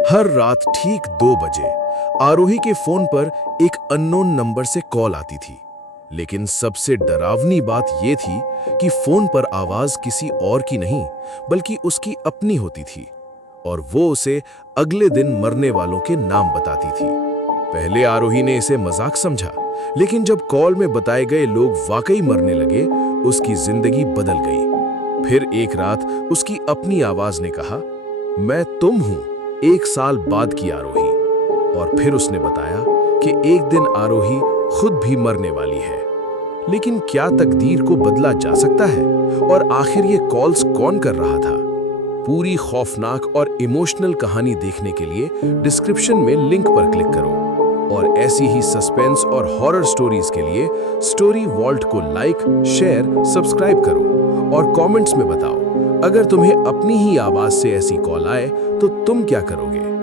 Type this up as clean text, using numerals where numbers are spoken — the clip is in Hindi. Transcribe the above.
हर रात ठीक 2 बजे आरोही के फोन पर एक अननोन नंबर से कॉल आती थी। लेकिन सबसे डरावनी बात यह थी कि फोन पर आवाज किसी और की नहीं, बल्कि उसकी अपनी होती थी और वो उसे अगले दिन मरने वालों के नाम बताती थी। पहले आरोही ने इसे मजाक समझा, लेकिन जब कॉल में बताए गए लोग वाकई मरने लगे, उसकी जिंदगी बदल गई। फिर एक रात उसकी अपनी आवाज ने कहा, मैं तुम हूं, 1 साल बाद की आरोही। और फिर उसने बताया कि एक दिन आरोही खुद भी मरने वाली है। लेकिन क्या तकदीर को बदला जा सकता है? और आखिर ये कॉल्स कौन कर रहा था? पूरी खौफनाक और इमोशनल कहानी देखने के लिए डिस्क्रिप्शन में लिंक पर क्लिक करो। और ऐसी ही सस्पेंस और हॉरर स्टोरीज के लिए स्टोरी वॉल्ट को लाइक, शेयर, सब्सक्राइब करो और कमेंट्स में बताओ, अगर तुम्हें अपनी ही आवाज से ऐसी कॉल आए तो तुम क्या करोगे।